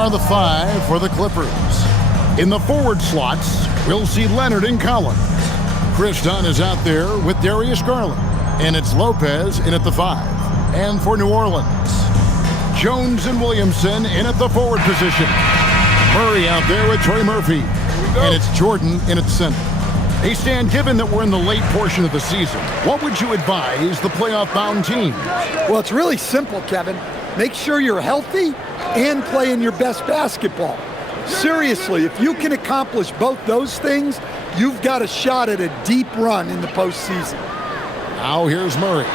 are the five for the Clippers. In the forward slots, we'll see Leonard and Collins. Chris Dunn is out there with Darius Garland. And it's Lopez in at the 5. And for New Orleans, Jones and Williamson in at the forward position. Murray out there with Trey Murphy. And it's Jordan in at the center. Hey, Stan, given that we're in the late portion of the season, what would you advise the playoff-bound team? Well, it's really simple, Kevin. Make sure you're healthy and playing your best basketball. Seriously, if you can accomplish both those things, you've got a shot at a deep run in the postseason. Now here's Murray.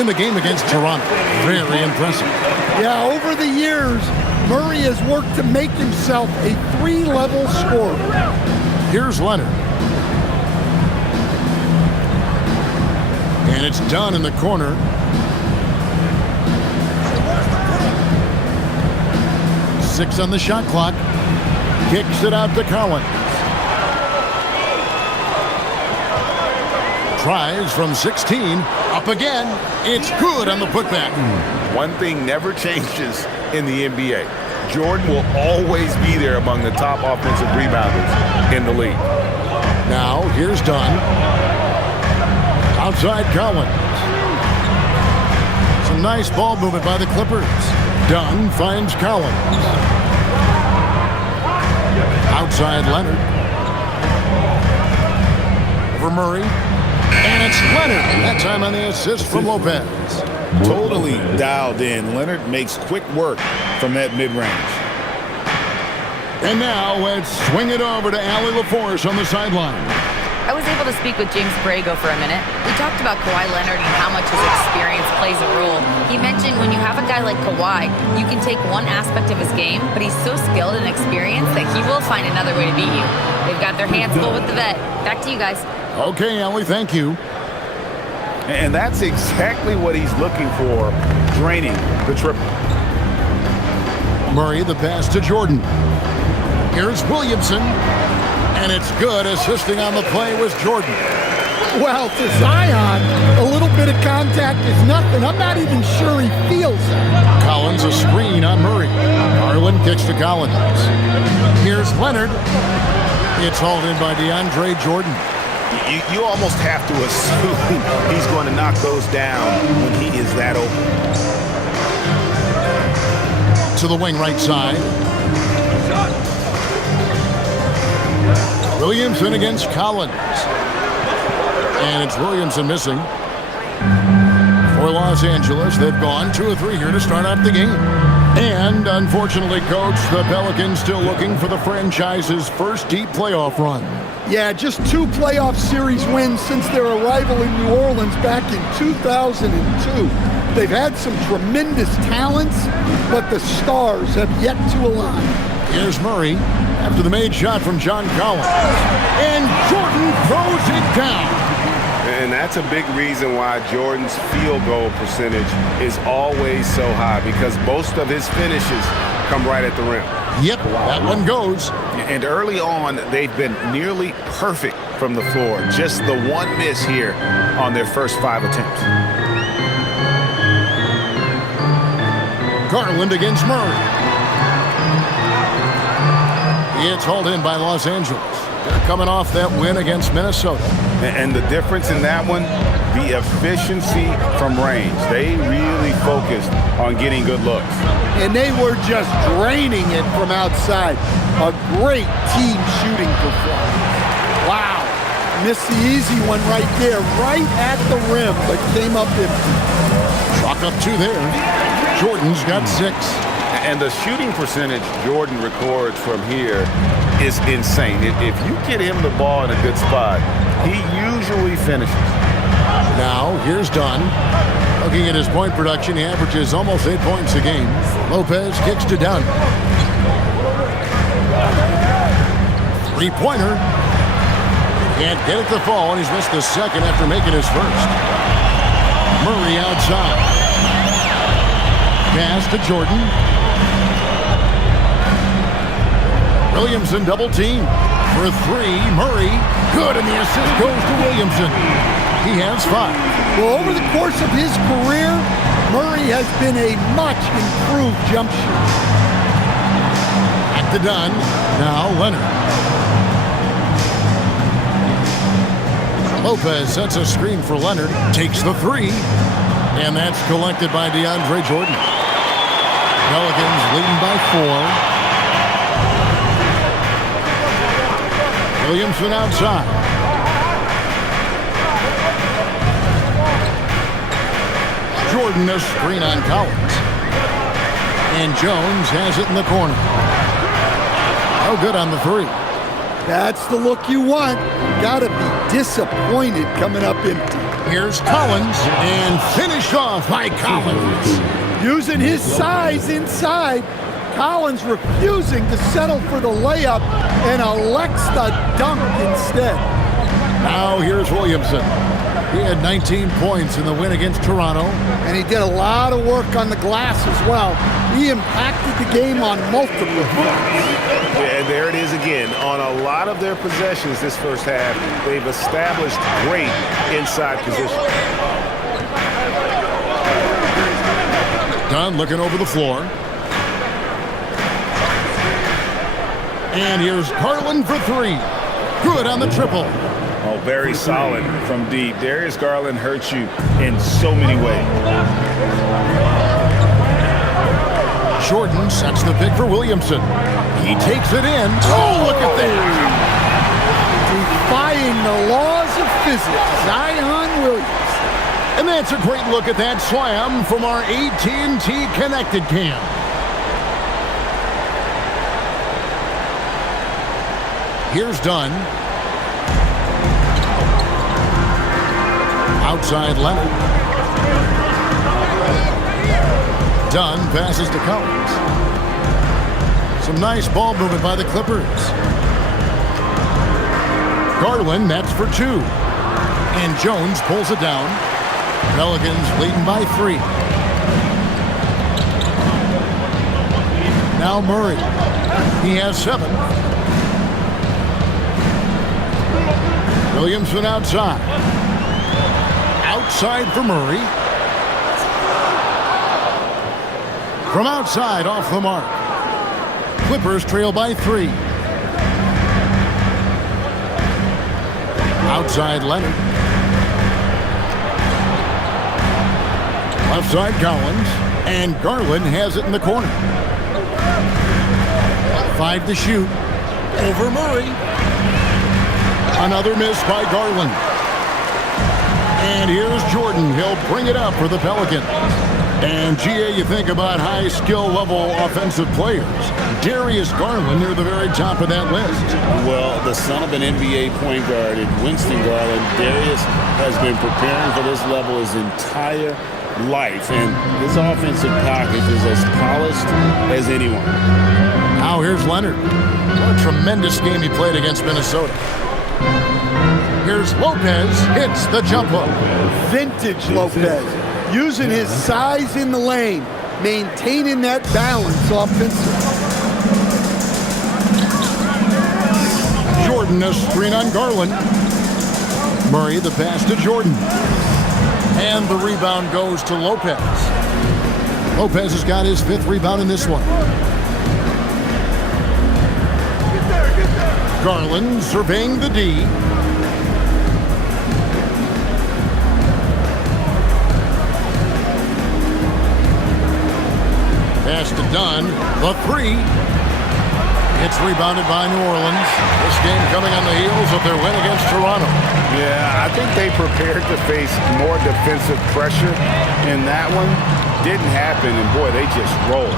In the game against Toronto. Very impressive. Yeah, over the years, Murray has worked to make himself a 3-level scorer. Here's Leonard. And it's Dunn in the corner. Six on the shot clock. Kicks it out to Collins. Tries from 16. Up again. It's good on the putback. One thing never changes in the NBA. Jordan will always be there among the top offensive rebounders in the league. Now, here's Dunn. Outside Collins. Some nice ball movement by the Clippers. Dunn finds Collins. Outside Leonard. Over Murray. And it's Leonard. That time on the assist from Lopez. Totally dialed in. Leonard makes quick work from that mid-range. And now let's swing it over to Allie LaForce on the sideline. I was able to speak with James Borrego for a minute. We talked about Kawhi Leonard and how much his experience plays a role. He mentioned when you have a guy like Kawhi, you can take one aspect of his game, but he's so skilled and experienced that he will find another way to beat you. They've got their hands full with the vet. Back to you guys. Okay, Allie, thank you. And that's exactly what he's looking for, draining the triple. Murray, the pass to Jordan. Here's Williamson. And it's good. Assisting on the play was Jordan. Well, to Zion, a little bit of contact is nothing. I'm not even sure he feels it. Collins a screen on Murray. Garland kicks to Collins. Here's Leonard. It's hauled in by DeAndre Jordan. You almost have to assume he's going to knock those down when he is that open. To the wing right side. Williamson against Collins. And it's Williamson missing. For Los Angeles, they've gone 2 of 3 here to start out the game. And unfortunately, Coach, the Pelicans still looking for the franchise's first deep playoff run. Yeah, just 2 playoff series wins since their arrival in New Orleans back in 2002. They've had some tremendous talents, but the stars have yet to align. Here's Murray after the made shot from John Collins. And Jordan throws it down. And that's a big reason why Jordan's field goal percentage is always so high, because most of his finishes come right at the rim. Yep, that one goes. And early on, they've been nearly perfect from the floor. Just the one miss here on their first 5 attempts. Garland against Murray. It's hauled in by Los Angeles. They're coming off that win against Minnesota. And the difference in that one, the efficiency from range. They really focused on getting good looks. And they were just draining it from outside. A great team shooting performance. Wow. Missed the easy one right there, right at the rim, but came up empty. Chalk up 2 there. Jordan's got 6. And the shooting percentage Jordan records from here is insane. If you get him the ball in a good spot, he usually finishes. Now, here's Dunn. Looking at his point production, he averages almost 8 points a game. Lopez kicks to Dunn. 3-pointer. Can't get it to fall, and he's missed the second after making his first. Murray outside. Pass to Jordan. Williamson double team for 3. Murray, good, and the assist goes to Williamson. He has 5. Well, over the course of his career, Murray has been a much improved jump shooter. to Dunn. Now Leonard. Lopez sets a screen for Leonard. Takes the three. And that's collected by DeAndre Jordan. Pelicans leading by 4. Williamson outside. Jordan a screen on Collins. And Jones has it in the corner. No good on the three. That's the look you want. Gotta be disappointed coming up empty. Here's Collins, and finished off by Collins. Using his size inside, Collins refusing to settle for the layup and elects the dunk instead. Now here's Williamson. He had 19 points in the win against Toronto. And he did a lot of work on the glass as well. He impacted the game on multiple fronts. Yeah, and there it is again. On a lot of their possessions this first half, they've established great inside position. Dunn looking over the floor. And here's Garland for three. Good on the triple. Oh, very solid from deep. Darius Garland hurts you in so many ways. Jordan sets the pick for Williamson. He takes it in. Oh, look at that. Defying the laws of physics, Zion Williams. And that's a great look at that slam from our AT&T Connected cam. Here's Dunn. Outside Leonard. Dunn passes to Collins. Some nice ball movement by the Clippers. Garland, that's for two. And Jones pulls it down. Pelicans leading by 3. Now Murray. He has 7. Williamson outside. Outside for Murray. From outside, off the mark. Clippers trail by 3. Outside Leonard. Left side Collins. And Garland has it in the corner. 5 to shoot. Over Murray. Another miss by Garland. And here's Jordan. He'll bring it up for the Pelicans. And, GA, you think about high skill level offensive players. Darius Garland near the very top of that list. Well, the son of an NBA point guard in Winston Garland, Darius has been preparing for this level his entire life. And his offensive package is as polished as anyone. Now here's Leonard. What a tremendous game he played against Minnesota. Here's Lopez, hits the jump hook. Vintage Lopez, using his size in the lane, maintaining that balance offensively. Jordan, a screen on Garland. Murray, the pass to Jordan. And the rebound goes to Lopez. Lopez has got his 5th rebound in this one. Garland surveying the D. Pass to Dunn. The 3. It's rebounded by New Orleans. This game coming on the heels of their win against Toronto. Yeah, I think they prepared to face more defensive pressure, and that one didn't happen, and boy, they just rolled.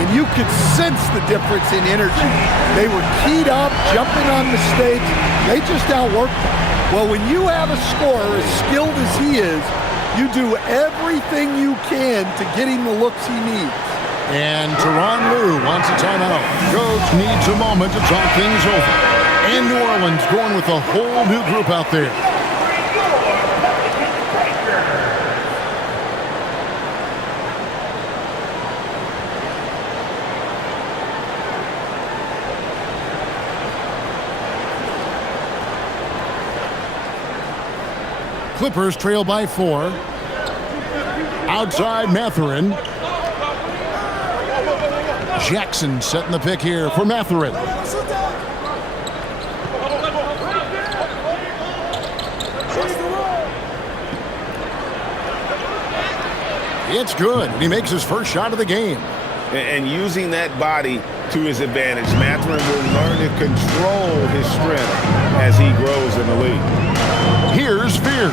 And you could sense the difference in energy. They were keyed up, jumping on mistakes. They just outworked them. Well, when you have a scorer as skilled as he is, you do everything you can to get him the looks he needs. And Tyronn Lue wants a timeout. Coach needs a moment to talk things over. And New Orleans going with a whole new group out there. Clippers trail by 4. Outside Mathurin. Jackson setting the pick here for Mathurin. It's good. He makes his first shot of the game. And using that body to his advantage, Mathurin will learn to control his strength as he grows in the league. Here's Spears.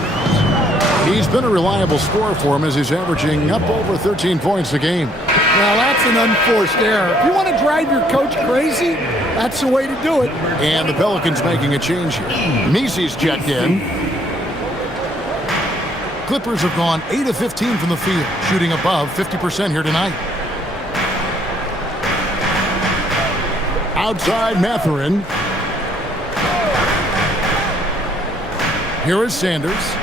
He's been a reliable scorer for him as he's averaging up over 13 points a game. Now, that's an unforced error. If you want to drive your coach crazy, that's the way to do it. And the Pelicans making a change here. Nisi's checked in. Clippers have gone 8 of 15 from the field, shooting above 50% here tonight. Outside Mathurin. Here is Sanders.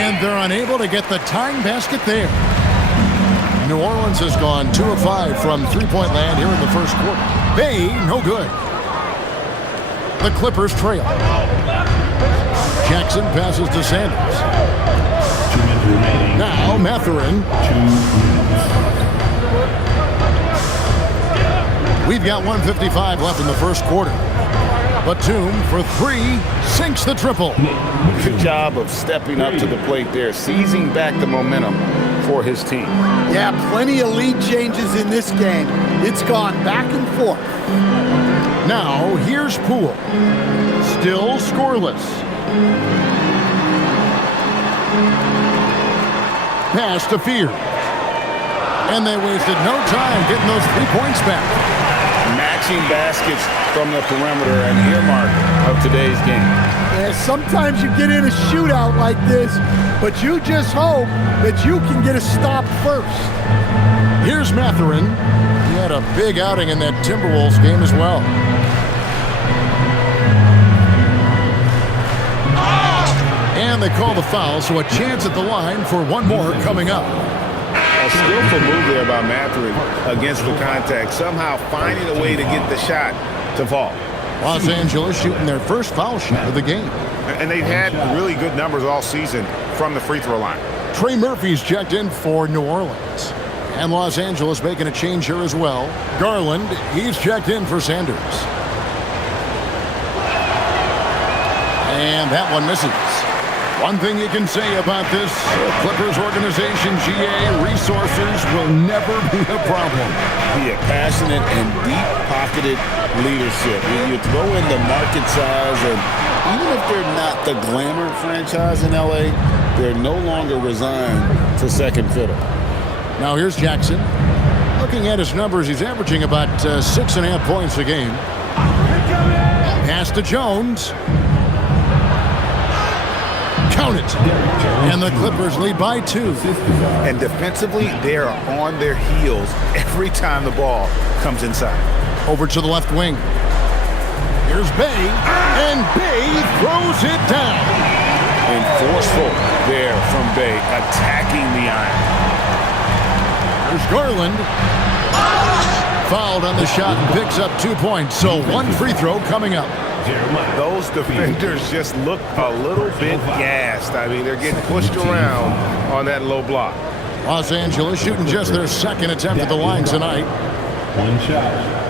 And they're unable to get the tying basket there. New Orleans has gone 2 of 5 from three-point land here in the first quarter. Bay, no good. The Clippers trail. Jackson passes to Sanders. Now Mathurin. We've got 1:55 left in the first quarter. Batum for 3, sinks the triple. Good job of stepping up to the plate there, seizing back the momentum for his team. Yeah, plenty of lead changes in this game. It's gone back and forth. Now here's Poole. Still scoreless. Pass to Fear. And they wasted no time getting those 3 points back. Matching baskets from the perimeter, an earmark of today's game. Yeah, sometimes you get in a shootout like this, but you just hope that you can get a stop first. Here's Mathurin. He had a big outing in that Timberwolves game as well. And they call the foul, so a chance at the line for one more coming up. A skillful move there by Mathurin against the contact, somehow finding a way to get the shot to fall. Los Angeles shooting their first foul shot of the game. And they've had really good numbers all season from the free throw line. Trey Murphy's checked in for New Orleans. And Los Angeles making a change here as well. Garland, he's checked in for Sanders. And that one misses. One thing you can say about this Clippers organization, GA, resources will never be a problem. Be a passionate and deep-pocketed leadership. You throw in the market size, and even if they're not the glamour franchise in LA, they're no longer resigned to second fiddle. Now here's Jackson. Looking at his numbers, he's averaging about 6.5 points a game. Pass to Jones. Count it. And the Clippers lead by 2. And defensively, they are on their heels every time the ball comes inside. Over to the left wing. Here's Bay. And Bay throws it down. And forceful there from Bay, attacking the iron. There's Garland. Fouled on the shot and picks up 2 points. So one free throw coming up. Those defenders just look a little bit gassed. I mean, they're getting pushed around on that low block. Los Angeles shooting just their second attempt at the line tonight. One shot.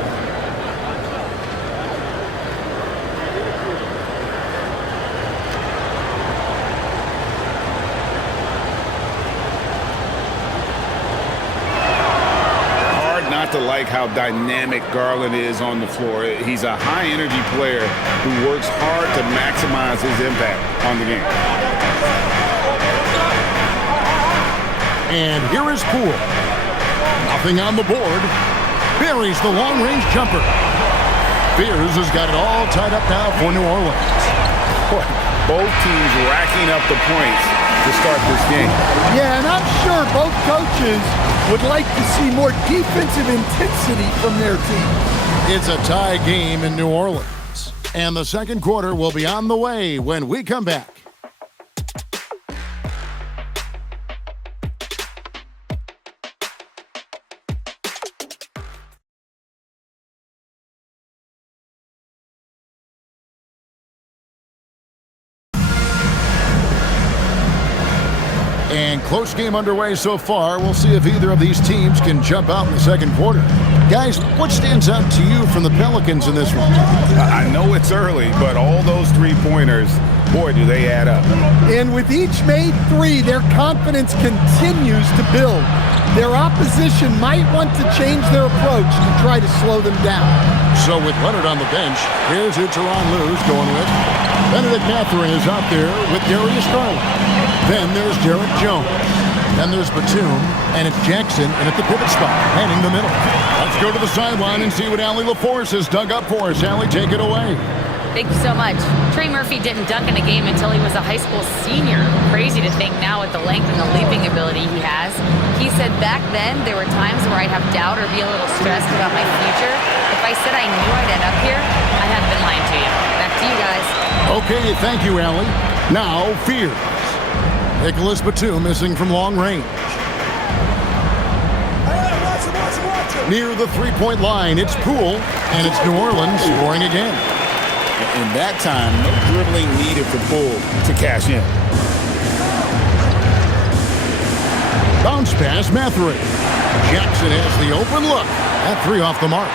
To like how dynamic Garland is on the floor. He's a high-energy player who works hard to maximize his impact on the game. And here is Poole. Nothing on the board. Buries the long-range jumper. Fears has got it all tied up now for New Orleans. Both teams racking up the points to start this game. Yeah, and I'm sure both coaches would like to see more defensive intensity from their team. It's a tie game in New Orleans. And the second quarter will be on the way when we come back. And close game underway so far. We'll see if either of these teams can jump out in the second quarter. Guys, what stands out to you from the Pelicans in this one? I know it's early, but all those three-pointers, boy, do they add up. And with each made three, their confidence continues to build. Their opposition might want to change their approach to try to slow them down. So with Leonard on the bench, here's who Teron Lue's going with. Benedict Mathurin is out there with Darius Garland. Then there's Derek Jones. Then there's Batum, and it's Jackson in at the pivot spot, heading the middle. Let's go to the sideline and see what Allie LaForce has dug up for us. Allie, take it away. Thank you so much. Trey Murphy didn't dunk in a game until he was a high school senior. Crazy to think now with the length and the leaping ability he has. He said back then there were times where I'd have doubt or be a little stressed about my future. If I said I knew I'd end up here, I haven't been lying to you. Back to you guys. Okay, thank you, Allie. Now, Fears. Nicholas Batum missing from long range. Near the three-point line, it's Poole, and it's New Orleans scoring again. In that time, no dribbling needed for Poole to cash in. Bounce pass, Mathurin. Jackson has the open look. That three off the mark.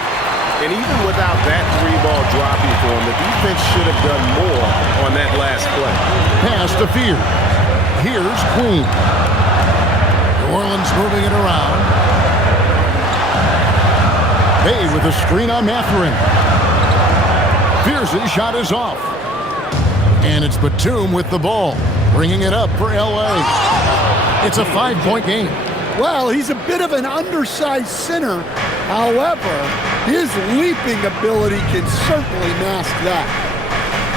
And even without that three-ball dropping for him, the defense should have done more on that last play. Pass to Fears. Here's Queen. New Orleans moving it around. Bay with a screen on Mathurin. Fears' shot is off. And it's Batum with the ball, bringing it up for L.A. It's a 5-point game. Well, he's a bit of an undersized center. However, his leaping ability can certainly mask that.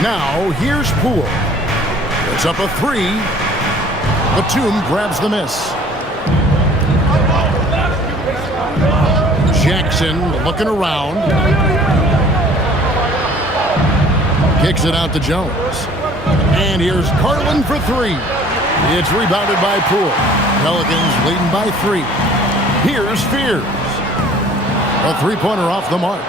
Now, here's Poole. It's up a three. Batum grabs the miss. Jackson looking around. Kicks it out to Jones. And here's Garland for three. It's rebounded by Poole. Pelicans leading by 3. Here's Fears. A three-pointer off the mark.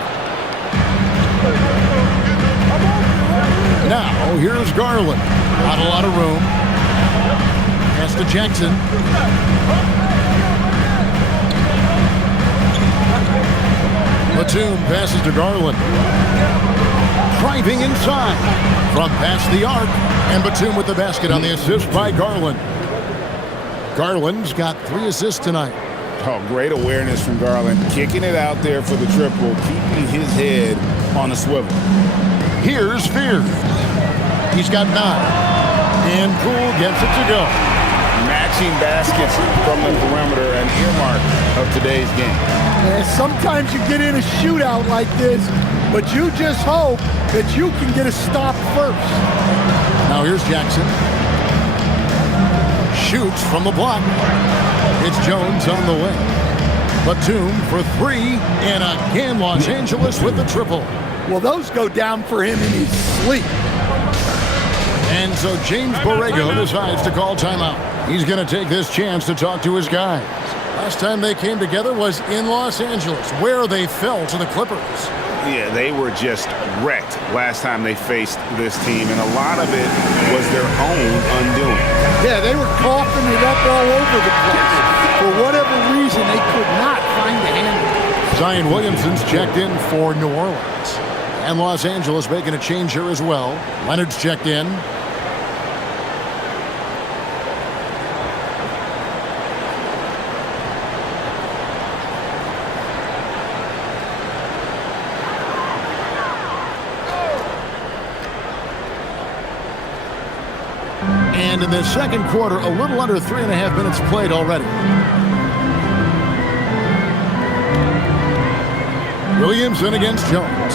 Now, here's Garland. Not a lot of room. Pass to Jackson. Batum passes to Garland. Driving inside. From past the arc. And Batum with the basket on the assist by Garland. Garland's got 3 assists tonight. Oh, great awareness from Garland. Kicking it out there for the triple. Keeping his head on a swivel. Here's Fears. He's got 9. And Poole gets it to go. Matching baskets from the perimeter, an earmark of today's game. And sometimes you get in a shootout like this, but you just hope that you can get a stop first. Now here's Jackson. Shoots from the block. It's Jones on the way. Batum for 3, and again Los Angeles with the triple. Well, those go down for him in his sleep. And so James Borrego decides to call timeout. He's going to take this chance to talk to his guys. Last time they came together was in Los Angeles, where they fell to the Clippers. Yeah, they were just wrecked last time they faced this team, and a lot of it was their own undoing. Yeah, they were coughing it up all over the place. For whatever reason, they could not find the handle. Zion Williamson's checked in for New Orleans. And Los Angeles making a change here as well. Leonard's checked in. And in the second quarter, a little under 3.5 minutes played already. Williamson against Jones.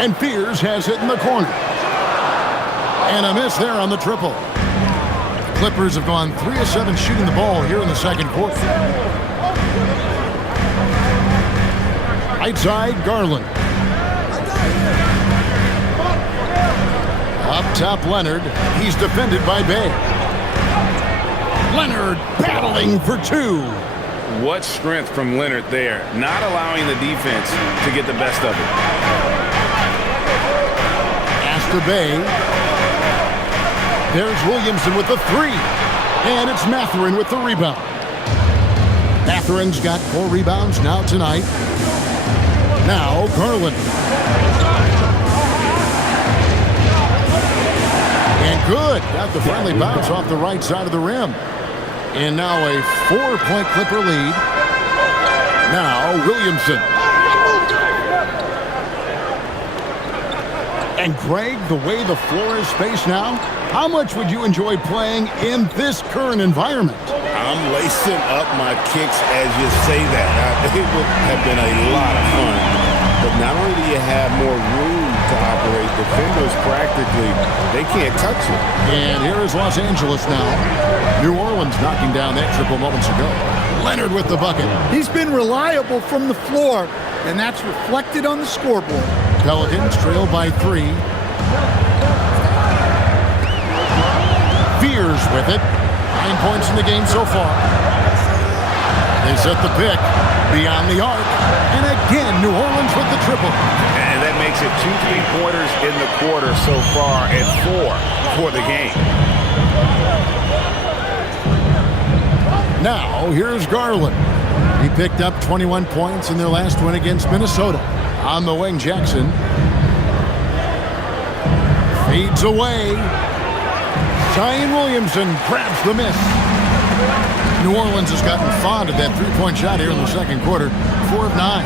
And Fears has it in the corner. And a miss there on the triple. The Clippers have gone 3 of 7 shooting the ball here in the second quarter. Right side, Garland. Up top, Leonard. He's defended by Bay. Leonard battling for 2. What strength from Leonard there, not allowing the defense to get the best of it. Pass to Bay. There's Williamson with the three. And it's Mathurin with the rebound. Mathurin's got 4 rebounds now tonight. Now Garland. And good. Got the friendly bounce off the right side of the rim. And now a 4-point Clipper lead. Now Williamson. And Greg, the way the floor is spaced now, how much would you enjoy playing in this current environment? I'm lacing up my kicks as you say that. It would have been a lot of fun. But not only do you have more room to operate, defenders practically, they can't touch it. And here is Los Angeles now. New Orleans knocking down that triple moments ago. Leonard with the bucket. He's been reliable from the floor, and that's reflected on the scoreboard. Pelicans trail by 3. Fears with it. 9 points in the game so far. They set the pick beyond the arc. And again, New Orleans with the triple. And that makes it 2 3-pointers in the quarter so far and 4 for the game. Now, here's Garland. He picked up 21 points in their last win against Minnesota. On the wing, Jackson. Feeds away. Zion Williamson grabs the miss. New Orleans has gotten fond of that 3-point shot here in the second quarter. 4 of 9.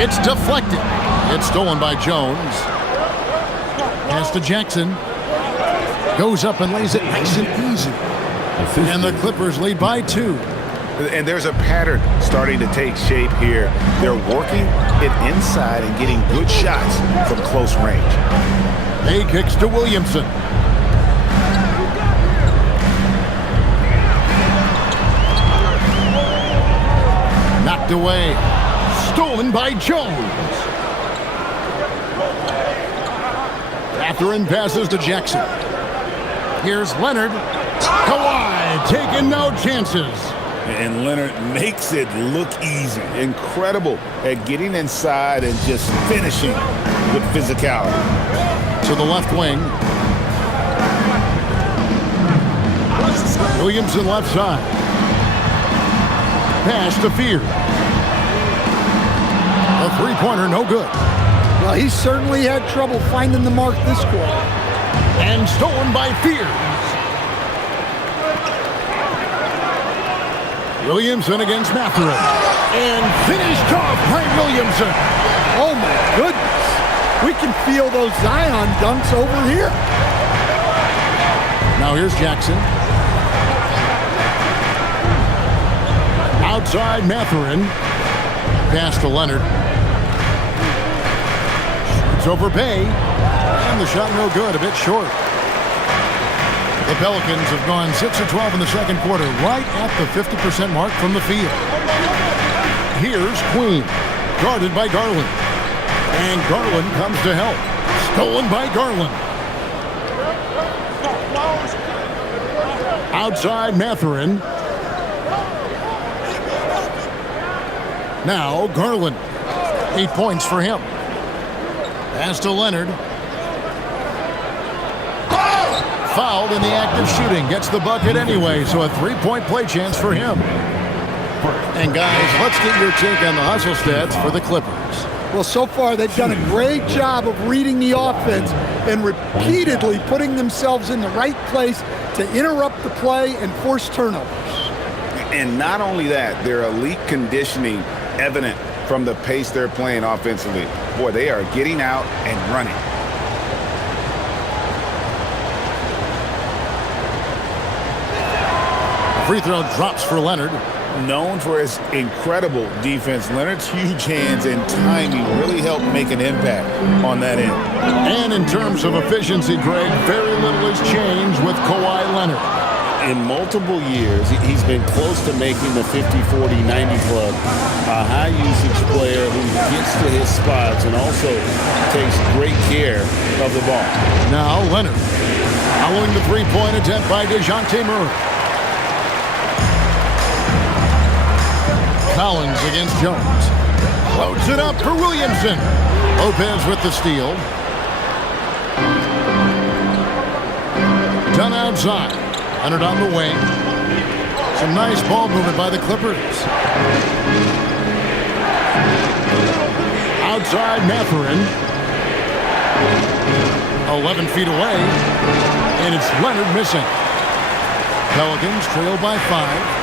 It's deflected. It's stolen by Jones. Pass to Jackson. Goes up and lays it nice and easy. And the Clippers lead by 2. And there's a pattern starting to take shape here. They're working it inside and getting good shots from close range. He kicks to Williamson. Knocked away. Stolen by Jones. Mathurin passes to Jackson. Here's Leonard. Kawhi taking no chances. And Leonard makes it look easy. Incredible at getting inside and just finishing with physicality. To the left wing. Williamson left side. Pass to Fear. A 3-pointer, no good. Well, he certainly had trouble finding the mark this quarter. And stolen by Fear. Williamson against Mathurin. And finished off by Williamson. Oh, my goodness. We can feel those Zion dunks over here. Now here's Jackson. Outside Mathurin. Pass to Leonard. Shoots over Bay. And the shot no good, a bit short. The Pelicans have gone 6 of 12 in the second quarter, right at the 50% mark from the field. Here's Queen, guarded by Garland. And Garland comes to help. Stolen by Garland. Outside Mathurin. Now Garland. 8 points for him. Pass to Leonard. Fouled in the act of shooting. Gets the bucket anyway, so a 3-point play chance for him. And guys, let's get your take on the hustle stats for the Clippers. Well, so far they've done a great job of reading the offense and repeatedly putting themselves in the right place to interrupt the play and force turnovers. And not only that, their elite conditioning evident from the pace they're playing offensively. Boy, they are getting out and running. Free throw drops for Leonard. Known for his incredible defense, Leonard's huge hands and timing really helped make an impact on that end. And in terms of efficiency, Greg, very little has changed with Kawhi Leonard. In multiple years, he's been close to making the 50-40-90 club. A high-usage player who gets to his spots and also takes great care of the ball. Now Leonard, following the three-point attempt by DeJounte Murray. Collins against Jones. Floats it up for Williamson. Lopez with the steal. Done outside. Leonard on the wing. Some nice ball movement by the Clippers. Outside Mathurin. 11 feet away. And it's Leonard missing. Pelicans trail by 5.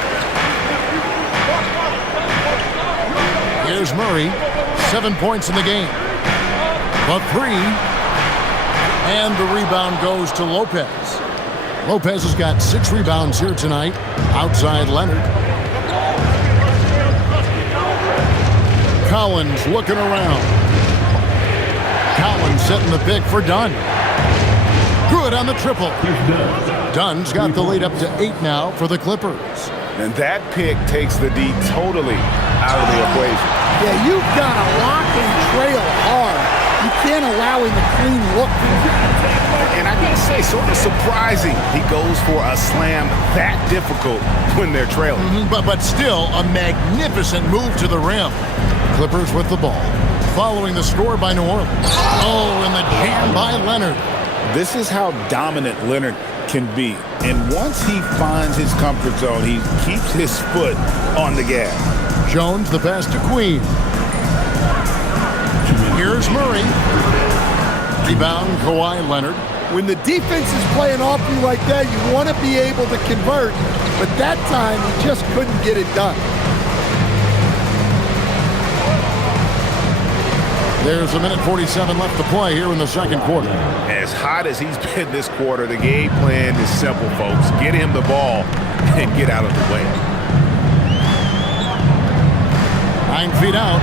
Here's Murray. 7 points in the game. A 3. And the rebound goes to Lopez. Lopez has got 6 rebounds here tonight. Outside Leonard. Collins looking around. Collins setting the pick for Dunn. Good on the triple. Dunn's got the lead up to 8 now for the Clippers. And that pick takes the D totally out of the equation. Yeah, you've got to lock and trail hard. You can't allow him a clean look. And I gotta say, sort of surprising he goes for a slam that difficult when they're trailing. But still a magnificent move to the rim. Clippers with the ball. Following the score by New Orleans. Oh, and the jam by Leonard. This is how dominant Leonard can be. And once he finds his comfort zone, he keeps his foot on the gas. Jones, the pass to Queen. Here's Murray. Rebound, Kawhi Leonard. When the defense is playing off you like that, you want to be able to convert. But that time, he just couldn't get it done. There's a minute 47 left to play here in the second quarter. As hot as he's been this quarter, the game plan is simple, folks. Get him the ball and get out of the way. 9 feet out.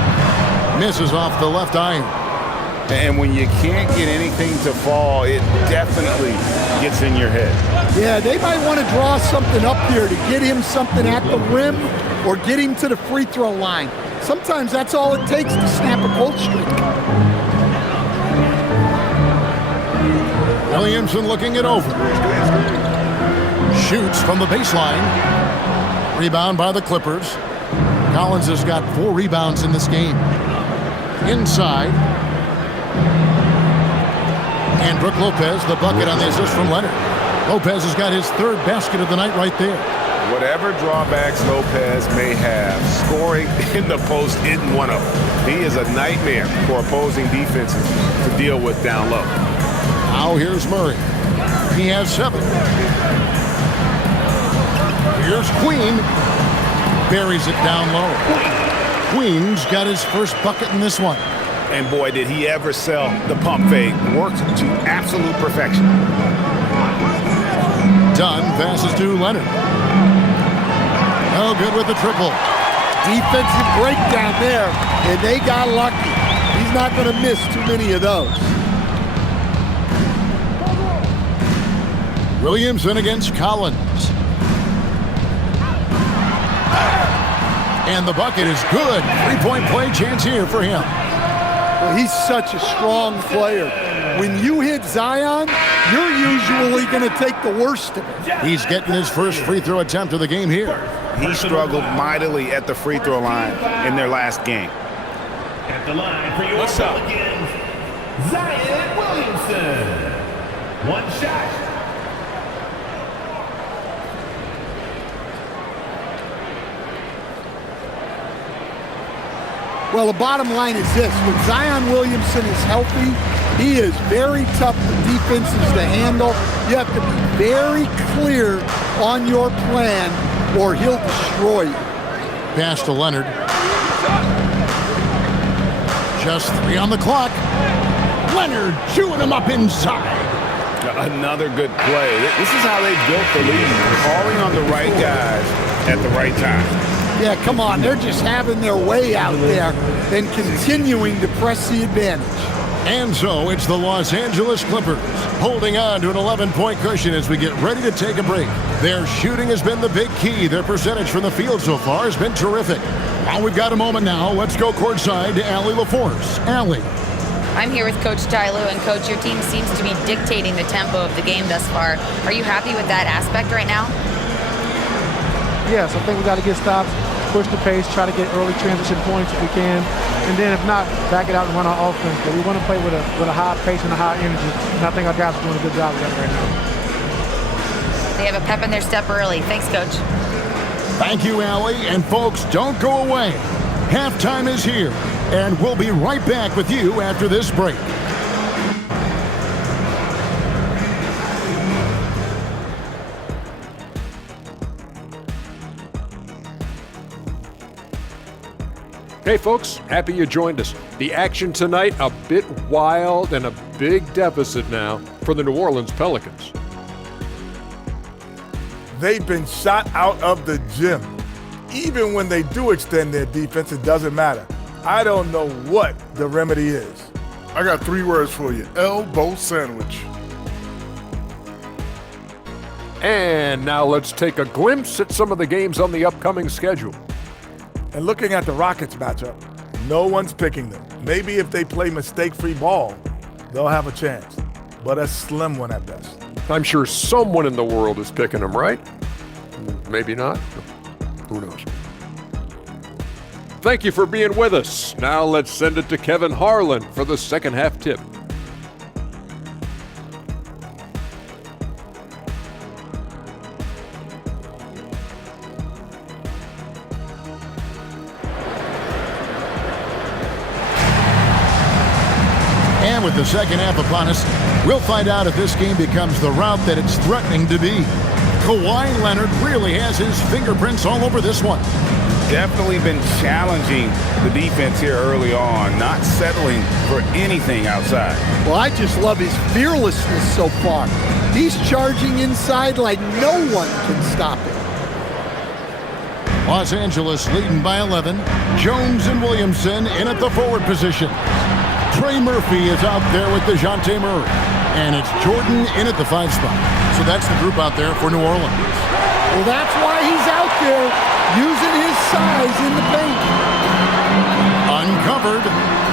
Misses off the left iron. And when you can't get anything to fall, it definitely gets in your head. Yeah, they might want to draw something up here to get him something at the rim or get him to the free throw line. Sometimes that's all it takes to snap a cold streak. Williamson looking it over. Shoots from the baseline. Rebound by the Clippers. Collins has got 4 rebounds in this game. Inside. And Brook Lopez, the bucket on the assist from Leonard. Lopez has got his 3rd basket of the night right there. Whatever drawbacks Lopez may have, scoring in the post isn't one of them. He is a nightmare for opposing defenses to deal with down low. Now here's Murray. He has 7. Here's Queen. Buries it down low. Queen's got his first bucket in this one. And boy, did he ever sell the pump fake. Worked to absolute perfection. Dunn passes to Leonard. Oh, good with the triple. Defensive breakdown there, and they got lucky. He's not going to miss too many of those. Williamson against Collins. And the bucket is good. 3-point play chance here for him. Well, he's such a strong player. When you hit Zion, you're usually going to take the worst of it. He's getting his first free throw attempt of the game here. He struggled mightily at the free throw line in their last game. At the line for your Pelicans, Zion Williamson. 1 shot. Well, the bottom line is this. When Zion Williamson is healthy, he is very tough for defenses to handle. You have to be very clear on your plan or he'll destroy you. Pass to Leonard. Just 3 on the clock. Leonard chewing him up inside. Another good play. This is how they built the lead. Calling on the right guys at the right time. Yeah, come on. They're just having their way out there and continuing to press the advantage. And so it's the Los Angeles Clippers holding on to an 11-point cushion as we get ready to take a break. Their shooting has been the big key. Their percentage from the field so far has been terrific. Now we've got a moment now. Let's go courtside to Allie LaForce. Allie. I'm here with Coach Ty Lue, and Coach, your team seems to be dictating the tempo of the game thus far. Are you happy with that aspect right now? Yes, I think we got to get stops, push the pace, try to get early transition points if we can, and then if not, back it out and run our offense. But we want to play with a high pace and a high energy, and I think our guys are doing a good job of that right now. They have a pep in their step early. Thanks, Coach. Thank you, Allie. And folks, don't go away. Halftime is here, and we'll be right back with you after this break. Hey folks, happy you joined us. The action tonight, a bit wild and a big deficit now for the New Orleans Pelicans. They've been shot out of the gym. Even when they do extend their defense, it doesn't matter. I don't know what the remedy is. I got 3 words for you. Elbow sandwich. And now let's take a glimpse at some of the games on the upcoming schedule. And looking at the Rockets matchup, no one's picking them. Maybe if they play mistake-free ball, they'll have a chance, but a slim one at best. I'm sure someone in the world is picking them, right? Maybe not. Who knows? Thank you for being with us. Now let's send it to Kevin Harlan for the second half tip. And with the second half upon us, we'll find out if this game becomes the route that it's threatening to be. Kawhi Leonard really has his fingerprints all over this one. Definitely been challenging the defense here early on, not settling for anything outside. Well, I just love his fearlessness so far. He's charging inside like no one can stop him. Los Angeles leading by 11. Jones and Williamson in at the forward position. Trey Murphy is out there with DeJounte Murray. And it's Jordan in at the 5 spot. So that's the group out there for New Orleans. Well, that's why he's out there using his size in the paint. Uncovered,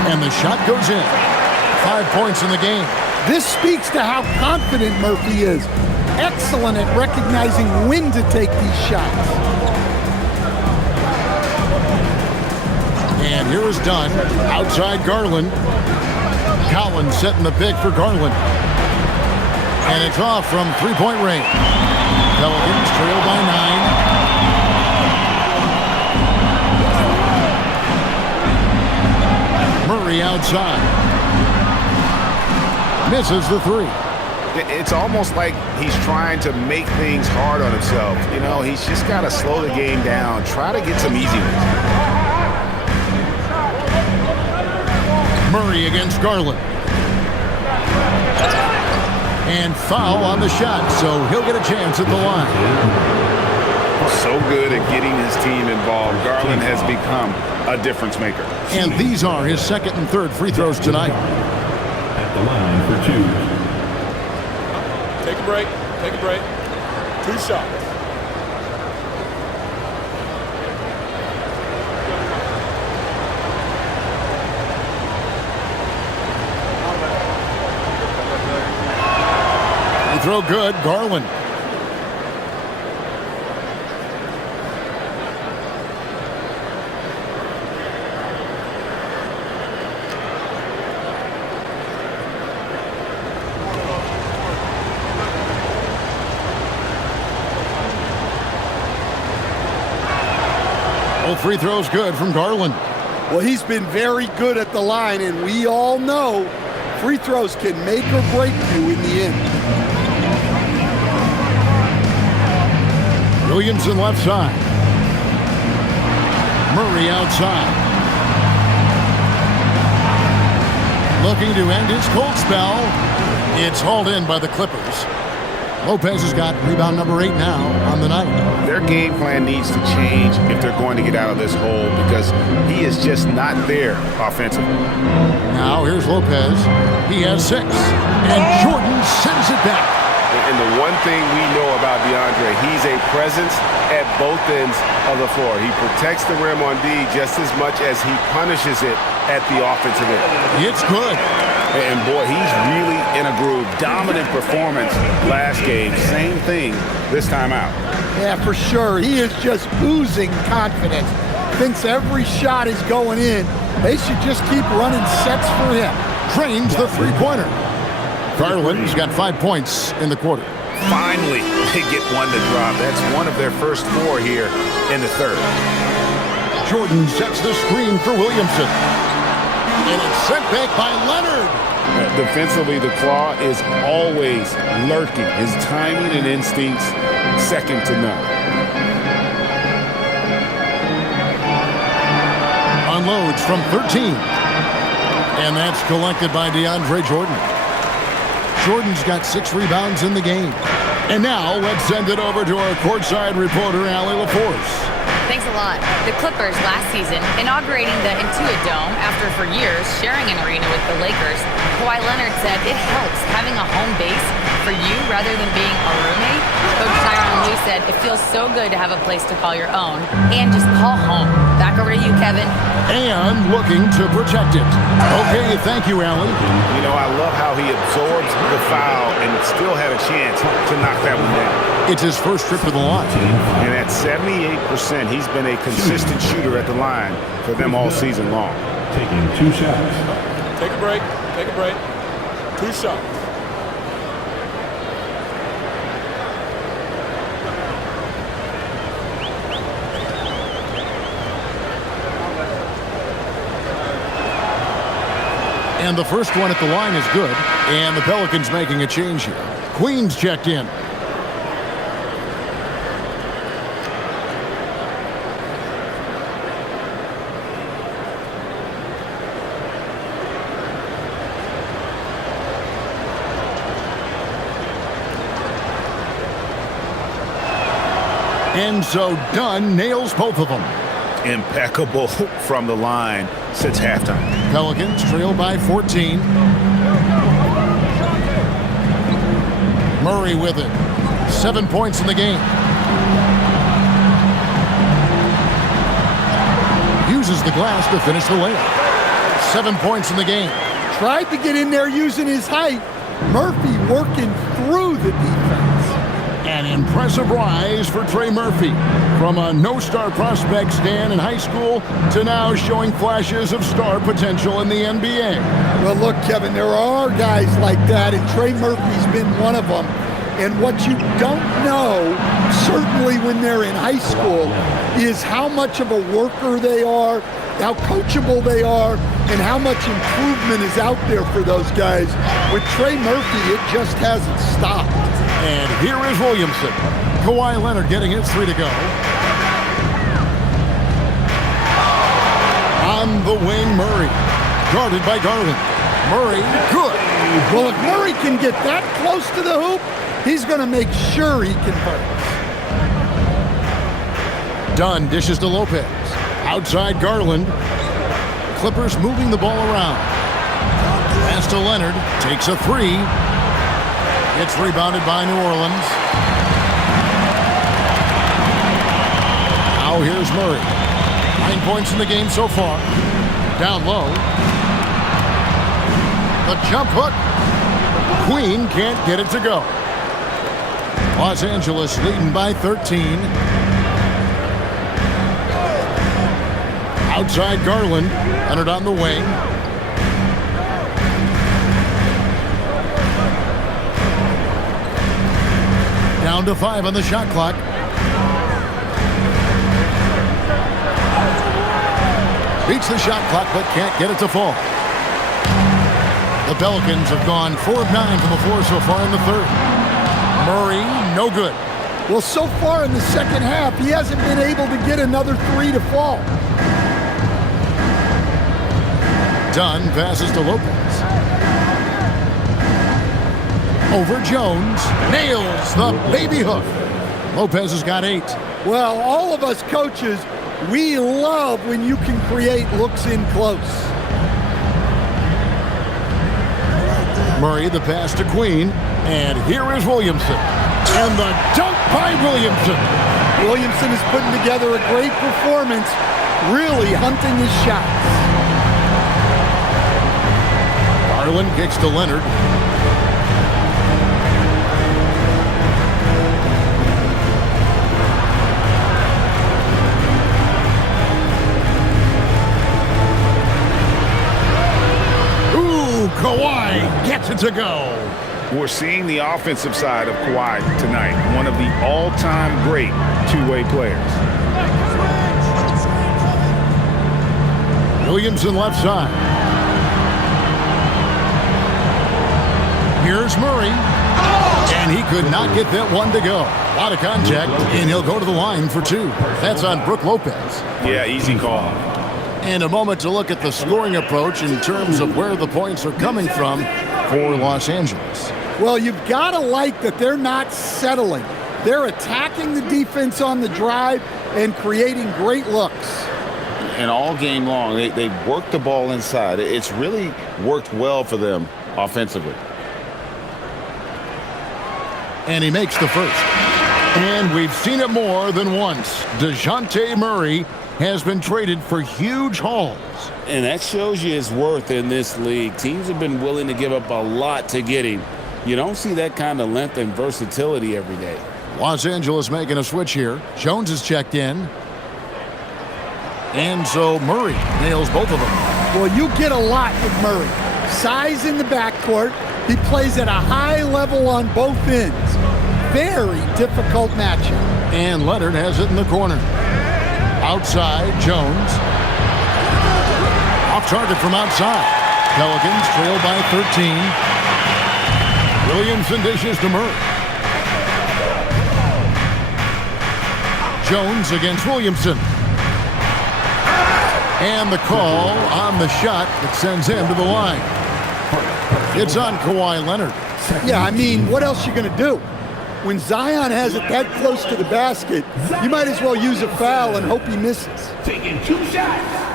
and the shot goes in. 5 points in the game. This speaks to how confident Murphy is. Excellent at recognizing when to take these shots. And here is Dunn, outside Garland. Collins setting the pick for Garland. And it's off from 3-point range. Pelicans trail by 9. Murray outside. Misses the 3. It's almost like he's trying to make things hard on himself. You know, he's just got to slow the game down, try to get some easy ones. Murray against Garland. And foul on the shot, so he'll get a chance at the line. So good at getting his team involved. Garland has become a difference maker. And these are his second and third free throws tonight. At the line for 2. Take a break. Take a break. 2 shots. Throw good, Garland. All free throws good from Garland. Well, he's been very good at the line, and we all know free throws can make or break you in the end. Williamson left side. Murray outside. Looking to end his cold spell. It's hauled in by the Clippers. Lopez has got rebound number 8 now on the night. Their game plan needs to change if they're going to get out of this hole because he is just not there offensively. Now here's Lopez. He has 6. And Jordan sends it back. And the one thing we know about DeAndre, he's a presence at both ends of the floor. He protects the rim on D just as much as he punishes it at the offensive end. It's good. And boy, he's really in a groove. Dominant performance last game. Same thing this time out. Yeah, for sure. He is just oozing confidence. Thinks every shot is going in. They should just keep running sets for him. Drains the three-pointer. Garland's got 5 points in the quarter. finally they get one to drop. That's one of their first 4 here in the third. Jordan sets the screen for Williamson. And it's sent back by Leonard. Defensively, the claw is always lurking. His timing and instincts, second to none. Unloads from 13. And that's collected by DeAndre Jordan. Jordan's got 6 rebounds in the game. And now let's send it over to our courtside reporter, Allie LaForce. Thanks a lot. The Clippers last season inaugurating the Intuit Dome after for years sharing an arena with the Lakers. Kawhi Leonard said it helps having a home base for you rather than being a roommate. Coach Tyronn Lue said it feels so good to have a place to call your own and just call home. Back over to you, Kevin. And looking to protect it. Okay, thank you, Allie. You know, I love how he absorbs the foul and still had a chance to knock that one down. It's his first trip to the line. And at 78%, he's been a consistent shooter at the line for them all season long. Taking 2 shots. Take a break. Take a break. 2 shots. And the first one at the line is good. And the Pelicans making a change here. Queen's checked in. And so Dunn nails both of them. Impeccable from the line since halftime. Pelicans trail by 14. Murray with it. 7 points in the game. Uses the glass to finish the layup. 7 points in the game. Tried to get in there using his height. Murphy working through the defense. An impressive rise for Trey Murphy. From a no-star prospect stand in high school to now showing flashes of star potential in the NBA. Well, look, Kevin, there are guys like that, and Trey Murphy's been one of them. And what you don't know, certainly when they're in high school, is how much of a worker they are, how coachable they are, and how much improvement is out there for those guys. With Trey Murphy, it just hasn't stopped. And here is Williamson. Kawhi Leonard getting his 3 to go. On the wing, Murray. Guarded by Garland. Murray, good. Well, if Murray can get that close to the hoop, he's going to make sure he converts. Dunn dishes to Lopez. Outside Garland. Clippers moving the ball around. Pass to Leonard. Takes a 3. It's rebounded by New Orleans. Now here's Murray. 9 points in the game so far. Down low. The jump hook. Queen can't get it to go. Los Angeles leading by 13. Outside Garland. Leonard on the wing. Down to 5 on the shot clock. Beats the shot clock, but can't get it to fall. The Pelicans have gone 4 of 9 from the floor so far in the third. Murray, no good. Well, so far in the second half, he hasn't been able to get another 3 to fall. Dunn passes to Lopez. Over Jones. Nails the baby hook. Lopez has got 8. Well, all of us coaches, we love when you can create looks in close. Murray, the pass to Queen. And here is Williamson. And the dunk by Williamson. Williamson is putting together a great performance, really hunting his shots. Garland kicks to Leonard. Kawhi gets it to go. We're seeing the offensive side of Kawhi tonight, one of the all-time great two-way players. Williamson left side. Here's Murray. And he could not get that one to go. A lot of contact, and he'll go to the line for two. That's on Brook Lopez. Yeah, easy call. And a moment to look at the scoring approach in terms of where the points are coming from for Los Angeles. Well, you've got to like that they're not settling. They're attacking the defense on the drive and creating great looks. And all game long, they worked the ball inside. It's really worked well for them offensively. And he makes the first. And we've seen it more than once. DeJounte Murray has been traded for huge hauls. And that shows you his worth in this league. Teams have been willing to give up a lot to get him. You don't see that kind of length and versatility every day. Los Angeles making a switch here. Jones is checked in. And so Murray nails both of them. Well, you get a lot with Murray. Size in the backcourt. He plays at a high level on both ends. Very difficult matchup. And Leonard has it in the corner. Outside, Jones. Off target from outside. Pelicans trail by 13. Williamson dishes to Murray. Jones against Williamson. And the call on the shot that sends him to the line. It's on Kawhi Leonard. Yeah, I mean, what else you going to do? When Zion has it that close to the basket, you might as well use a foul and hope he misses. Taking 2 shots.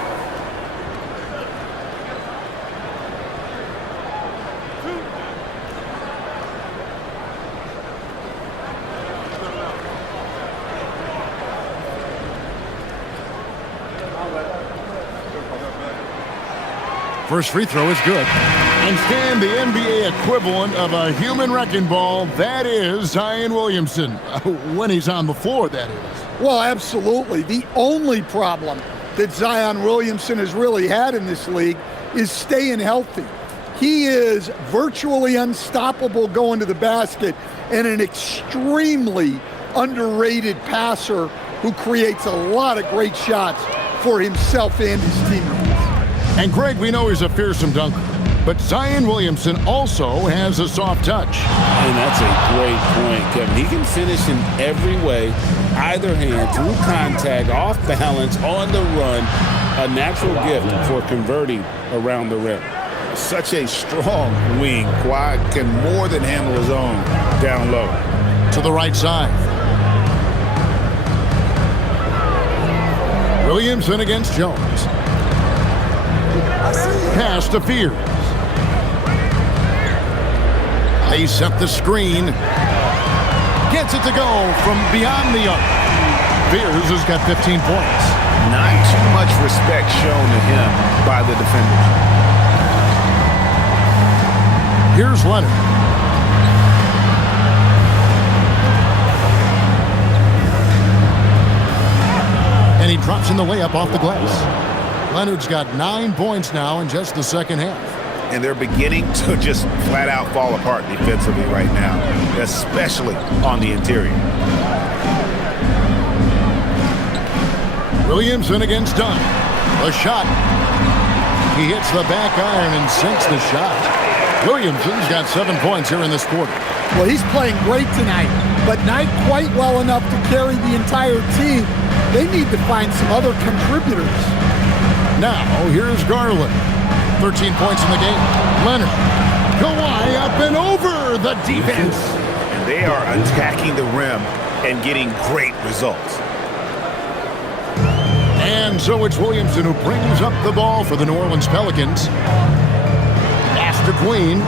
First free throw is good. And the NBA equivalent of a human wrecking ball, that is Zion Williamson. When he's on the floor, that is. Well, absolutely. The only problem that Zion Williamson has really had in this league is staying healthy. He is virtually unstoppable going to the basket and an extremely underrated passer who creates a lot of great shots for himself and his teammates. And Greg, we know he's a fearsome dunker, but Zion Williamson also has a soft touch. And that's a great point, Kevin. He can finish in every way, either hand, through contact, off balance, on the run. A natural gift for converting around the rim. Such a strong wing. Kawhi can more than handle his own down low. To the right side. Williamson against Jones. Pass to Fears. They set the screen. Gets it to go from beyond the arc. Fears has got 15 points. Not too much respect shown to him by the defenders. Here's Leonard. And he drops in the layup off the glass. Leonard's got 9 points now in just the second half. And they're beginning to just flat out fall apart defensively right now, especially on the interior. Williamson against Dunn. A shot. He hits the back iron and sinks the shot. Williamson's got 7 points here in this quarter. Well, he's playing great tonight, but not quite well enough to carry the entire team. They need to find some other contributors. Now, here's Garland. 13 points in the game. Leonard. Kawhi up and over the defense. And they are attacking the rim and getting great results. And so it's Williamson who brings up the ball for the New Orleans Pelicans. Pass to Queen.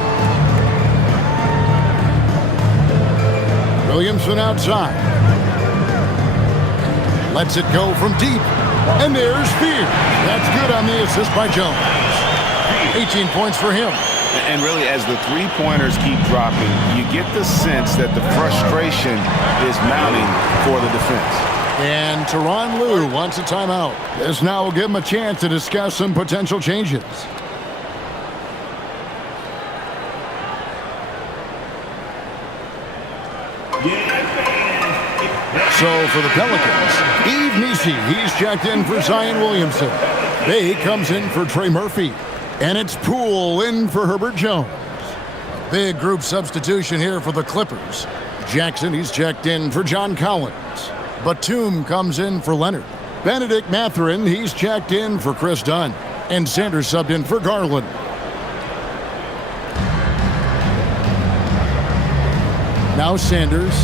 Williamson outside. Lets it go from deep. And there's Fears. That's good on the assist by Jones. 18 points for him. And really, as the three-pointers keep dropping, you get the sense that the frustration is mounting for the defense. And Tyronn Lue wants a timeout. This now will give him a chance to discuss some potential changes. So for the Pelicans, Eve Nisi, he's checked in for Zion Williamson. Bay comes in for Trey Murphy. And it's Poole in for Herbert Jones. A big group substitution here for the Clippers. Jackson, he's checked in for John Collins. Batum comes in for Leonard. Benedict Mathurin, he's checked in for Chris Dunn. And Sanders subbed in for Garland. Now Sanders,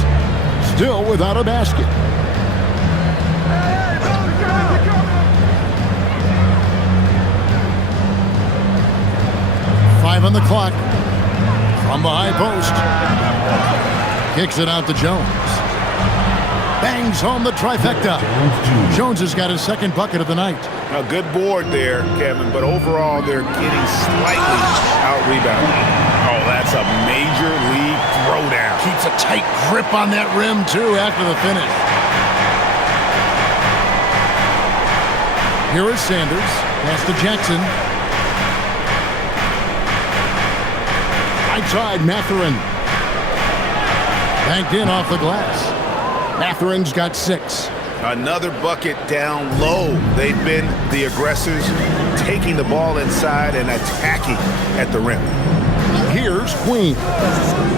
still without a basket. On the clock from the high post, kicks it out to Jones, bangs home the trifecta. Jones has got his second bucket of the night. A good board there, Kevin, but overall they're getting slightly out-rebounded. Oh, that's a major league throwdown. Keeps a tight grip on that rim too after the finish. Here is Sanders, pass to Jackson. Outside, Mathurin. Banked in off the glass. Mathurin's got 6. Another bucket down low. They've been the aggressors, taking the ball inside and attacking at the rim. Here's Queen.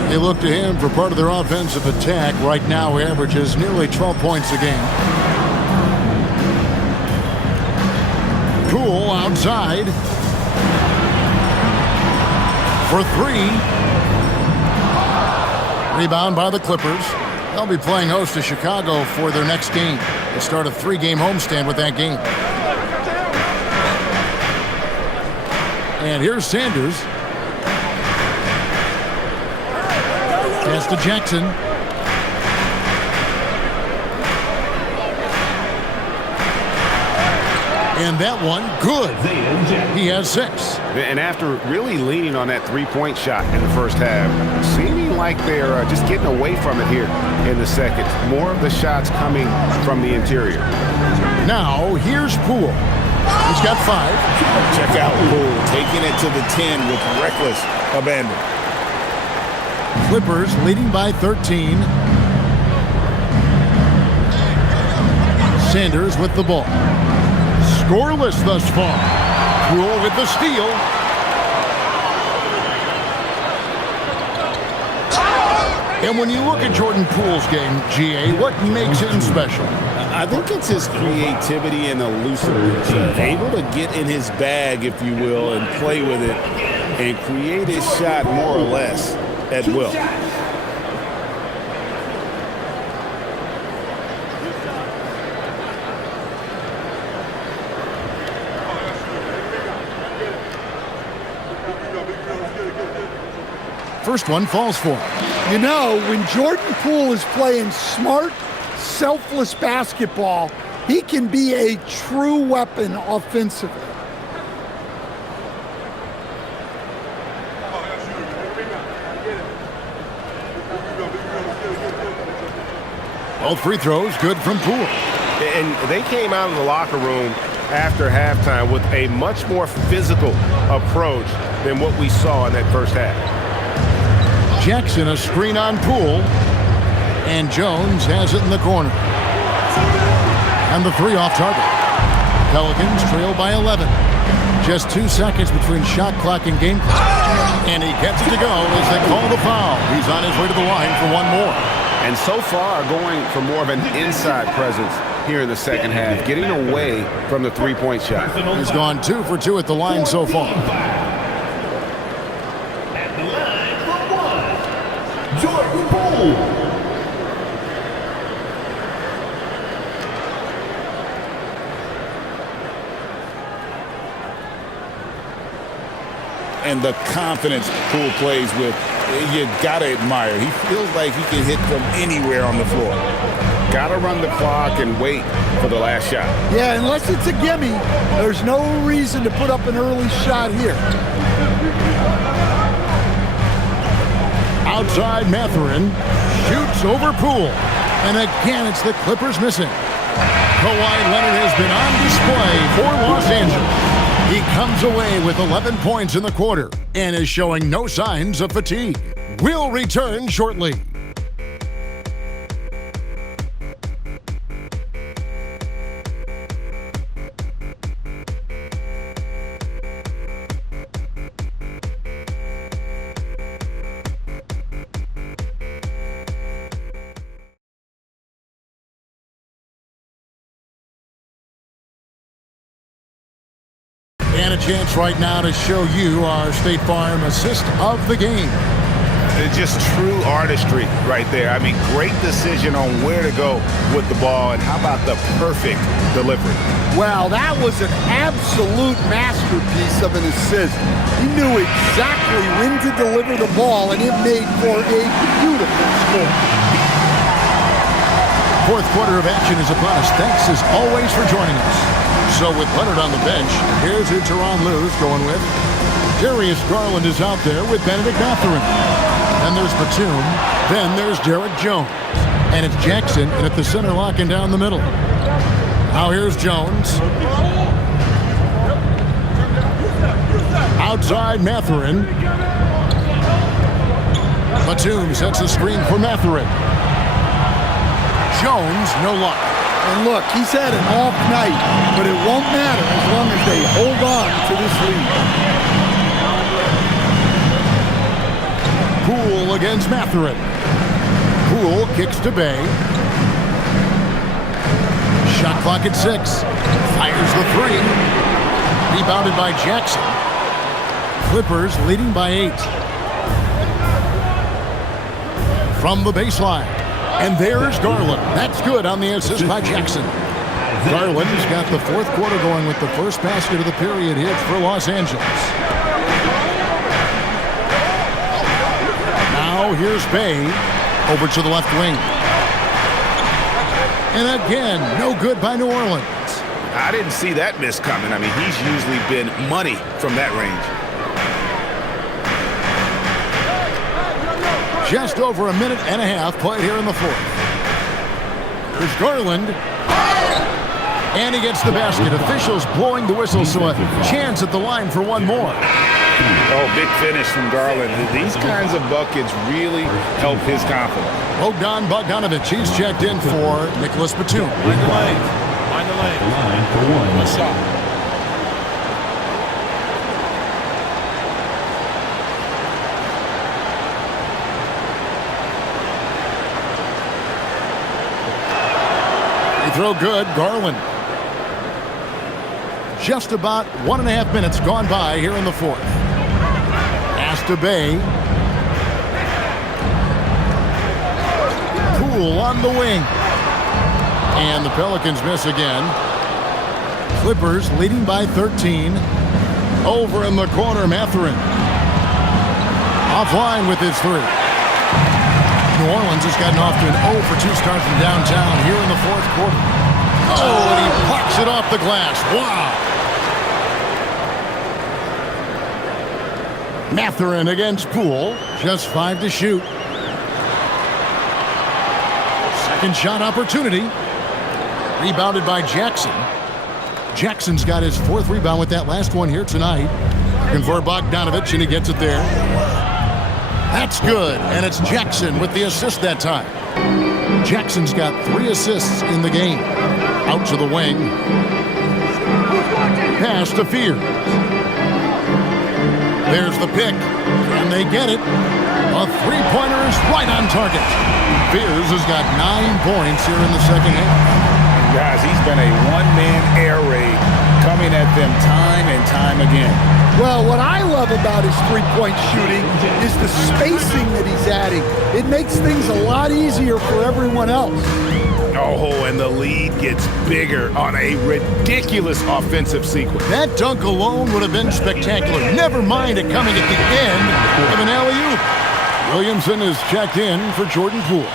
They look to him for part of their offensive attack. Right now, he averages nearly 12 points a game. Poole outside. For 3. Rebound by the Clippers. They'll be playing host to Chicago for their next game. They'll start a 3-game homestand with that game. And here's Sanders. Pass to Jackson. And that one, good. He has 6. And after really leaning on that three-point shot in the first half, seeming like they're just getting away from it here in the second. More of the shots coming from the interior. Now, here's Poole. He's got 5. Check out Poole taking it to the 10 with reckless abandon. Clippers leading by 13. Sanders with the ball. Scoreless thus far. Poole with the steal. And when you look at Jordan Poole's game, GA, what makes him special? I think it's his creativity and elusiveness. Able to get in his bag, if you will, and play with it and create his shot more or less at will. First one falls for him. You know, when Jordan Poole is playing smart, selfless basketball, he can be a true weapon offensively. Both free throws good from Poole. And they came out of the locker room after halftime with a much more physical approach than what we saw in that first half. Jackson, a screen on Poole. And Jones has it in the corner. And the 3 off target. Pelicans trail by 11. Just 2 seconds between shot clock and game clock. And he gets it to go as they call the foul. He's on his way to the line for one more. And so far, going for more of an inside presence here in the second half, getting away from the three-point shot. He's gone 2 for 2 at the line so far. Jordan Poole. And the confidence Poole plays with, you gotta admire. He feels like he can hit from anywhere on the floor. Gotta run the clock and wait for the last shot. Yeah, unless it's a gimme, there's no reason to put up an early shot here. Outside Mathurin shoots over Poole. And again, it's the Clippers missing. Kawhi Leonard has been on display for Los Angeles. He comes away with 11 points in the quarter and is showing no signs of fatigue. We'll return shortly. And a chance right now to show you our State Farm assist of the game. It's just true artistry right there. I mean, great decision on where to go with the ball, and how about the perfect delivery? Wow, that was an absolute masterpiece of an assist. He knew exactly when to deliver the ball, and it made for a beautiful score. Fourth quarter of action is upon us. Thanks as always for joining us. So with Leonard on the bench, here's who Teron Lue's going with. Darius Garland is out there with Benedict Mathurin. Then there's Batum. Then there's Derek Jones. And it's Jackson and at the center locking down the middle. Now here's Jones. Outside Mathurin. Batum sets the screen for Mathurin. Jones, no luck. And look, he's had an off night, but it won't matter as long as they hold on to this lead. Poole against Mathurin. Poole kicks to Bay. Shot clock at 6. Fires the 3. Rebounded by Jackson. Clippers leading by 8. From the baseline. And there's Garland. That's good on the assist by Jackson. Garland has got the fourth quarter going with the first basket of the period hit for Los Angeles. Now here's Bay over to the left wing. And again, no good by New Orleans. I didn't see that miss coming. I mean, he's usually been money from that range. Just over a minute and a half played here in the fourth. Here's Garland. And he gets the basket. Officials blowing the whistle, so a chance at the line for one more. Oh, big finish from Garland. These kinds of buckets really help his confidence. Bogdan Bogdanovic, he's checked in for Nicholas Batum. Find the lane. Find the lane. Line for one. One shot. Throw good, Garland. Just about 1.5 minutes gone by here in the fourth. Pass to Bay. Poole on the wing. And the Pelicans miss again. Clippers leading by 13. Over in the corner, Mathurin. Offline with his 3. New Orleans has gotten off to an 0 for 2 start from downtown here in the fourth quarter. Oh, and he pucks it off the glass. Wow. Mathurin against Poole. Just 5 to shoot. Second shot opportunity. Rebounded by Jackson. Jackson's got his 4th rebound with that last one here tonight. Looking for Bogdanovic, and he gets it there. That's good, and it's Jackson with the assist that time. Jackson's got 3 assists in the game. Out to the wing. Pass to Fears. There's the pick, and they get it. A 3-pointer is right on target. Fears has got 9 points here in the second half. Guys, he's been a one-man air raid coming at them time and time again. Well, what I love about his three-point shooting is the spacing that he's adding. It makes things a lot easier for everyone else. Oh, and the lead gets bigger on a ridiculous offensive sequence. That dunk alone would have been spectacular. Never mind it coming at the end of an alley-oop. Williamson is checked in for Jordan Poole.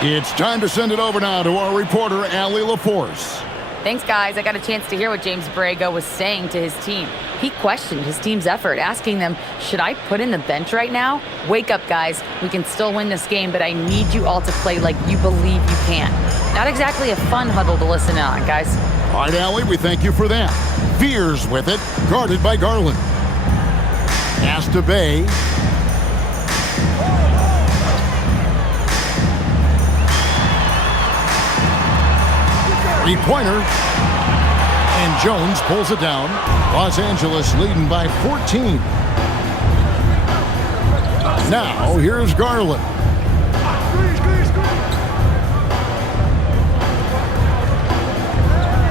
It's time to send it over now to our reporter, Allie LaForce. Thanks, guys. I got a chance to hear what James Borrego was saying to his team. He questioned his team's effort, asking them, should I put in the bench right now? Wake up, guys. We can still win this game, but I need you all to play like you believe you can. Not exactly a fun huddle to listen on, guys. All right, Allie, we thank you for that. Fears with it, guarded by Garland. Pass to Bay. Three-pointer. And Jones pulls it down. Los Angeles leading by 14. Now, here's Garland.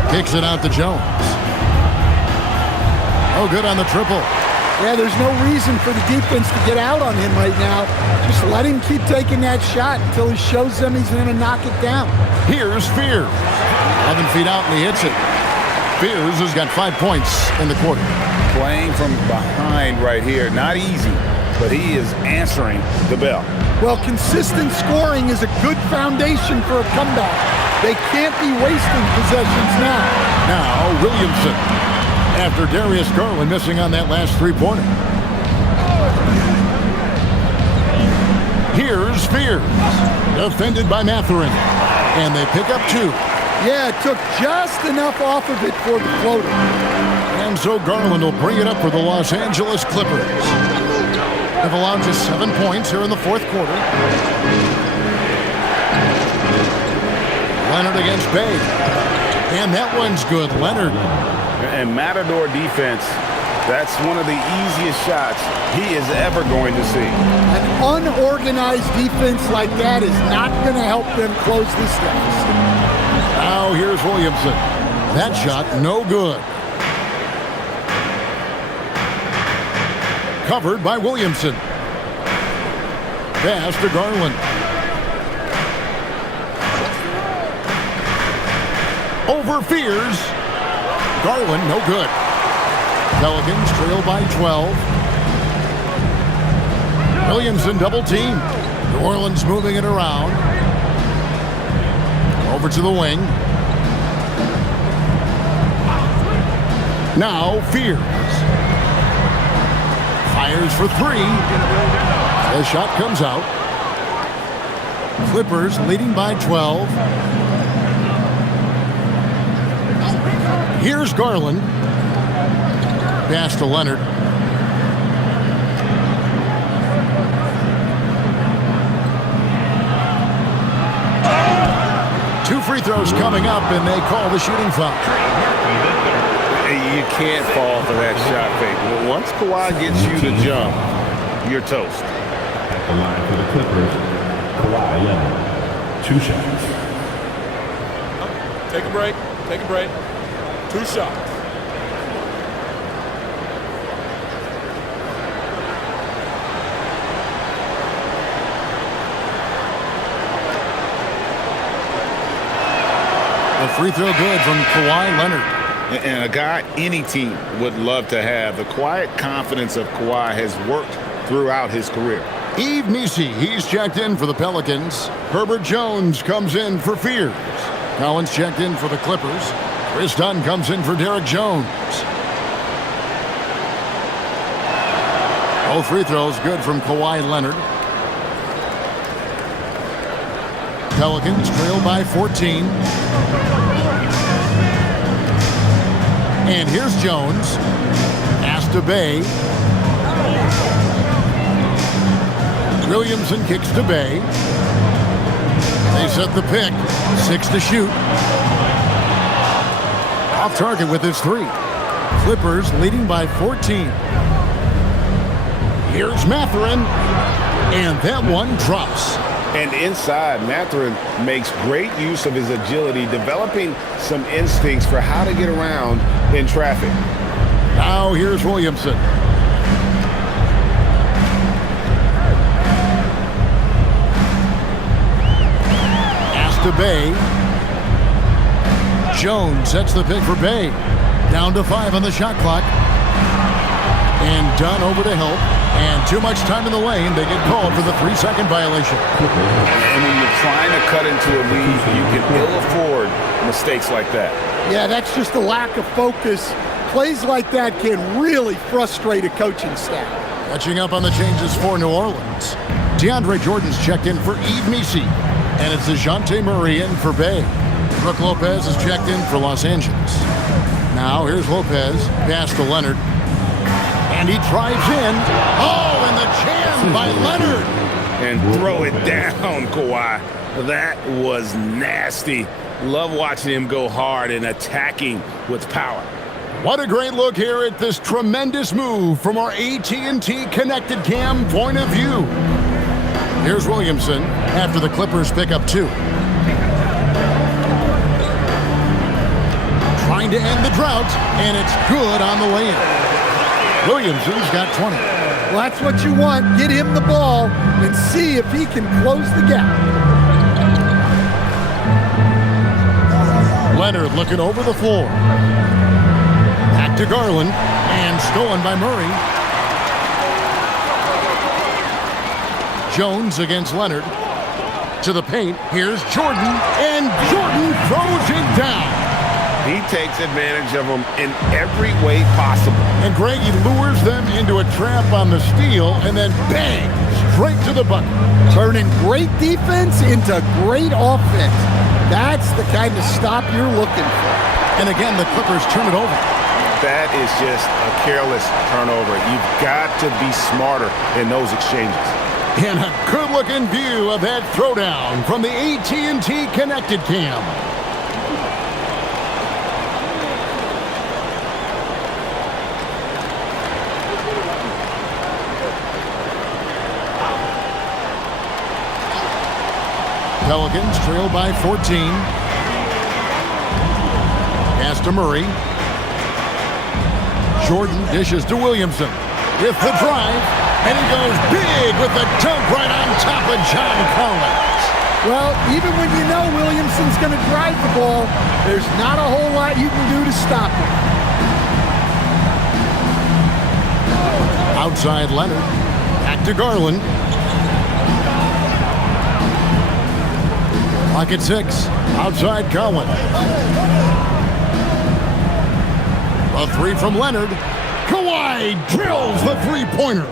Kicks it out to Jones. No good on the triple. Yeah, there's no reason for the defense to get out on him right now. Just let him keep taking that shot until he shows them he's going to knock it down. Here's Fears. 11 feet out, and he hits it. Fears has got 5 points in the quarter. Playing from behind right here, not easy, but he is answering the bell. Well, consistent scoring is a good foundation for a comeback. They can't be wasting possessions now. Now, Williamson. After Darius Garland missing on that last three-pointer. Here's Fears. Defended by Mathurin. And they pick up 2. Yeah, it took just enough off of it for the floater. And so Garland will bring it up for the Los Angeles Clippers. They've allowed just 7 points here in the fourth quarter. Leonard against Bay. And that one's good. Leonard. And Matador defense, that's one of the easiest shots he is ever going to see. An unorganized defense like that is not going to help them close this deficit. Now here's Williamson. That shot, no good. Covered by Williamson. Pass to Garland. Over Fears. Garland, no good. Pelicans trail by 12. Williamson double team. New Orleans moving it around. Over to the wing. Now Fears. Fires for 3. The shot comes out. Clippers leading by 12. Here's Garland. Pass to Leonard. Two free throws coming up, and they call the shooting foul. You can't fall for that shot fake. Once Kawhi gets you to jump, you're toast. At the line for the Clippers, Kawhi Leonard. 2 shots. Take a break. Take a break. 2 shots. A free throw good from Kawhi Leonard. And a guy any team would love to have. The quiet confidence of Kawhi has worked throughout his career. Yves Nisi, he's checked in for the Pelicans. Herbert Jones comes in for Fears. Collins checked in for the Clippers. Chris Dunn comes in for Derek Jones. All free throws good from Kawhi Leonard. Pelicans trail by 14. And here's Jones. Pass to Bay. Williamson kicks to Bay. They set the pick. 6 to shoot. Off target with his 3. Clippers leading by 14. Here's Mathurin. And that one drops. And inside, Mathurin makes great use of his agility, developing some instincts for how to get around in traffic. Now here's Williamson. Pass to Bay. Jones sets the pick for Bay. Down to 5 on the shot clock. And Dunn over to help. And too much time in the lane. They get called for the 3-second violation. And when you're trying to cut into a lead, you can ill afford mistakes like that. Yeah, that's just a lack of focus. Plays like that can really frustrate a coaching staff. Catching up on the changes for New Orleans. DeAndre Jordan's checked in for Yves Nisi. And it's DeJounte Murray in for Bay. Brook Lopez is checked in for Los Angeles. Now here's Lopez. Pass to Leonard. And he drives in. Oh, and the jam by Leonard. And throw it down, Kawhi. That was nasty. Love watching him go hard and attacking with power. What a great look here at this tremendous move from our AT&T Connected Cam point of view. Here's Williamson after the Clippers pick up 2. Trying to end the drought, and it's good on the way in. Williamson's got 20. Well, that's what you want. Get him the ball and see if he can close the gap. Leonard looking over the floor. Back to Garland, and stolen by Murray. Jones against Leonard. To the paint. Here's Jordan, and Jordan throws it down. He takes advantage of them in every way possible. And Greg, he lures them into a trap on the steal, and then bang, straight to the bucket. Turning great defense into great offense. That's the kind of stop you're looking for. And again, the Clippers turn it over. That is just a careless turnover. You've got to be smarter in those exchanges. And a good-looking view of that throwdown from the AT&T Connected Cam. Pelicans trail by 14. Pass to Murray. Jordan dishes to Williamson with the drive, and he goes big with the dunk right on top of John Collins. Well, even when you know Williamson's going to drive the ball, there's not a whole lot you can do to stop him. Outside Leonard. Back to Garland. Clock at 6. Outside Collins. A three from Leonard. Kawhi drills the three-pointer.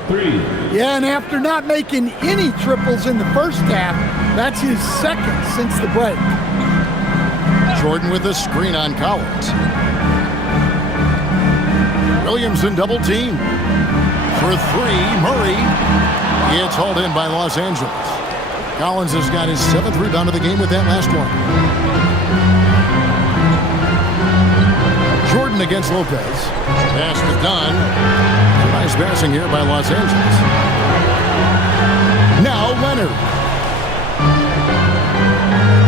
Yeah, and after not making any triples in the first half, that's his second since the break. Jordan with a screen on Collins. Williamson double team. For three, Murray. It's hauled in by Los Angeles. Collins has got his 7th rebound of the game with that last one. Jordan against Lopez. Pass is done. Nice passing here by Los Angeles. Now Leonard.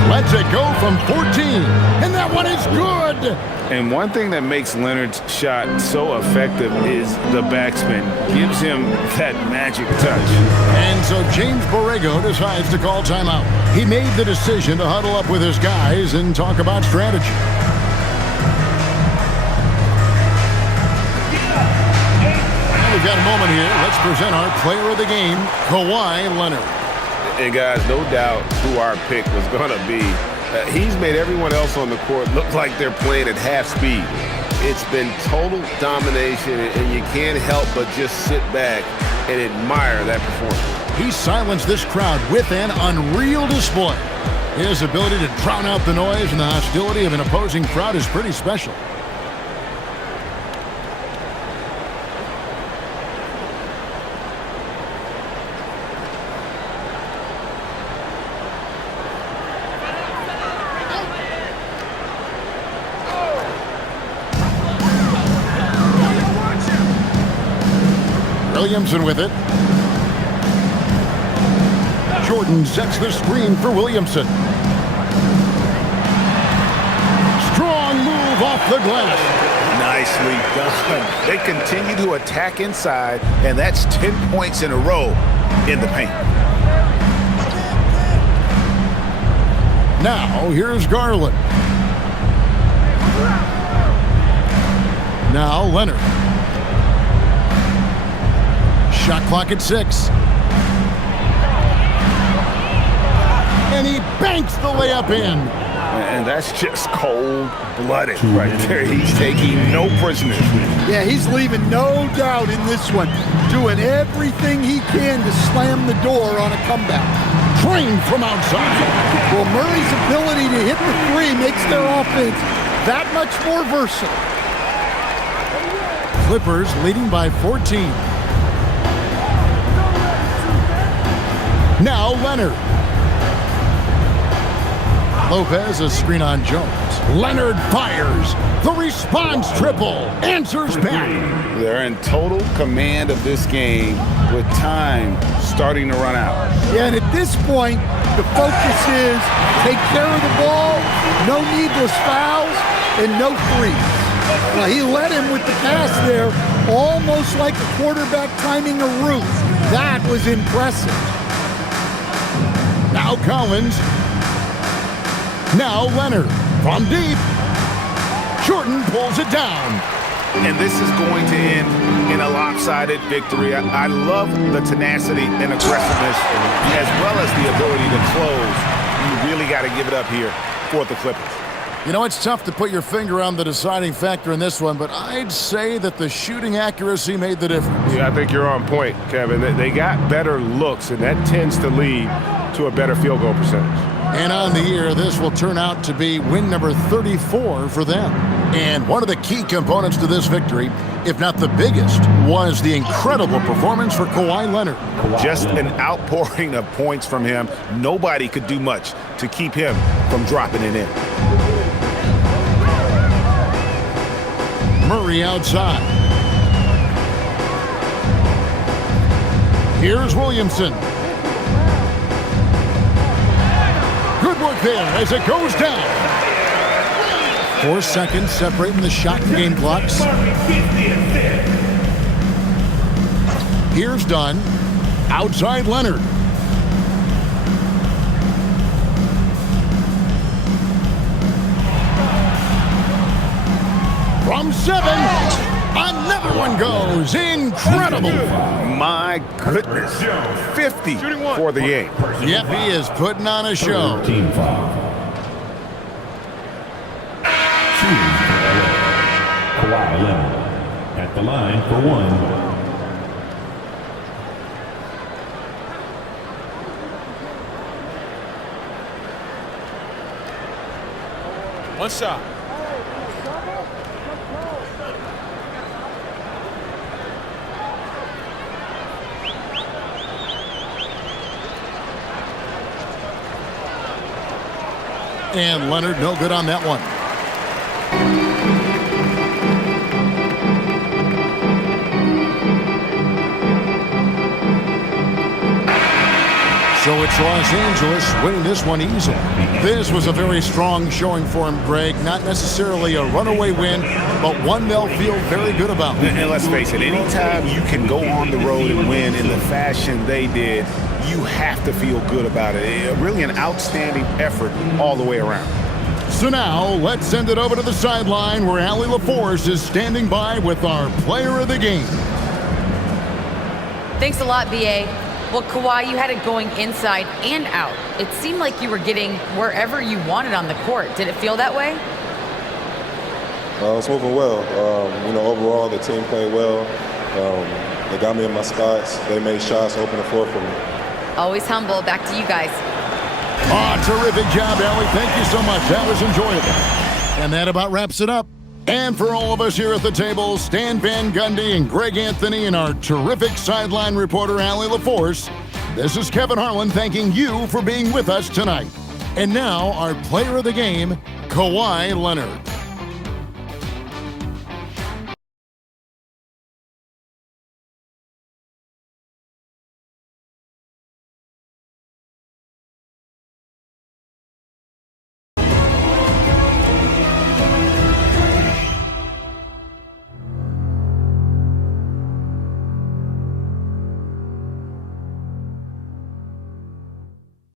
Lets it go from 14. And that one is good. And one thing that makes Leonard's shot so effective is the backspin. Gives him that magic touch. And so James Borrego decides to call timeout. He made the decision to huddle up with his guys and talk about strategy. We've got a moment here. Let's present our player of the game, Kawhi Leonard. And guys, no doubt who our pick was going to be. He's made everyone else on the court look like they're playing at half speed. It's been total domination, and you can't help but just sit back and admire that performance. He silenced this crowd with an unreal display. His ability to drown out the noise and the hostility of an opposing crowd is pretty special. Williamson with it. Jordan sets the screen for Williamson. Strong move off the glass. Nicely done. They continue to attack inside, and that's 10 points in a row in the paint. Now, here's Garland. Now, Leonard. Shot clock at 6. And he banks the layup in. And that's just cold-blooded right there. He's taking no prisoners. Yeah, he's leaving no doubt in this one. Doing everything he can to slam the door on a comeback. Trained from outside. Well, Murray's ability to hit the three makes their offense that much more versatile. Clippers leading by 14. Now Leonard. Lopez, a screen on Jones. Leonard fires. The response triple. Answers back. They're in total command of this game with time starting to run out. Yeah, and at this point, the focus is take care of the ball, no needless fouls, and no threes. Well, he led him with the pass there, almost like a quarterback timing a route. That was impressive. Now Collins. Now Leonard from deep. Jordan pulls it down. And this is going to end in a lopsided victory. I love the tenacity and aggressiveness as well as the ability to close. You really got to give it up here for the Clippers. You know, it's tough to put your finger on the deciding factor in this one, but I'd say that the shooting accuracy made the difference. Yeah, I think you're on point, Kevin. They got better looks, and that tends to lead to a better field goal percentage. And on the year, this will turn out to be win number 34 for them. And one of the key components to this victory, if not the biggest, was the incredible performance for Kawhi Leonard. Just an outpouring of points from him. Nobody could do much to keep him from dropping it in. Murray outside. Here's Williamson. Good work there as it goes down. 4 seconds separating the shot and game clocks. Here's Dunn. Outside Leonard. From 7, another one goes. Incredible. My goodness. 50 for the game. Yep, he is putting on a show. Team foul. Kawhi Leonard at the line for 1. One shot. And Leonard no good on that one. So it's Los Angeles winning this one easily. This was a very strong showing for him, Greg. Not necessarily a runaway win, but one they'll feel very good about. And let's face it, anytime you can go on the road and win in the fashion they did, you have to feel good about it. Really an outstanding effort all the way around. So now, let's send it over to the sideline where Allie LaForce is standing by with our player of the game. Thanks a lot, B.A. Well, Kawhi, you had it going inside and out. It seemed like you were getting wherever you wanted on the court. Did it feel that way? It's moving well. Overall, the team played well. They got me in my spots. They made shots, open the floor for me. Always humble. Back to you guys. Terrific job, Allie. Thank you so much. That was enjoyable. And that about wraps it up. And for all of us here at the table, Stan Van Gundy and Greg Anthony and our terrific sideline reporter, Allie LaForce, this is Kevin Harlan thanking you for being with us tonight. And now, our player of the game, Kawhi Leonard.